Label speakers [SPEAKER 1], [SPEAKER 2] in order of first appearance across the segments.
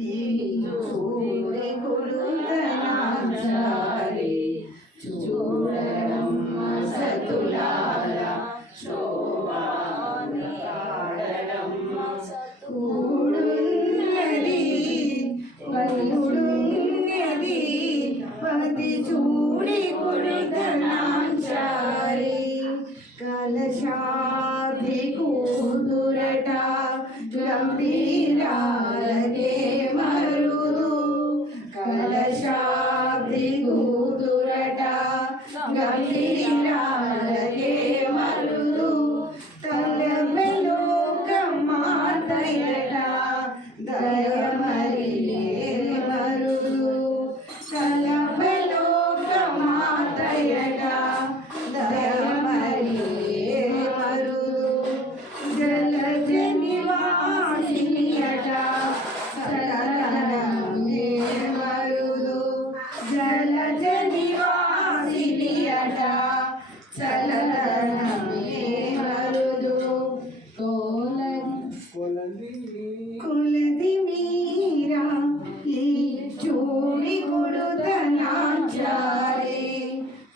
[SPEAKER 1] ഈ ചൂടി കൊടുത്തനാചാരി ചൂടരമ്മ സതുലാല ശോഭാനമ്മ കൂടുന്നതി കൂടുന്നതി പതി ചൂടി കൊടുത്തനാചാരി കലശാധി കൂതുരട ഗംഭീരാലകെ മരുതു കലശാധി കൂതുരട ഗംഭീരാലകെ മരുതു തലമലോകമാതയട ദയമരിലേ മരുതു തലമലോകമാതയട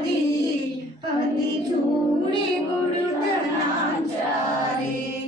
[SPEAKER 1] കൂടുന്നതി പതി ചൂടി കൊടുത്തനാചാരി സോവാന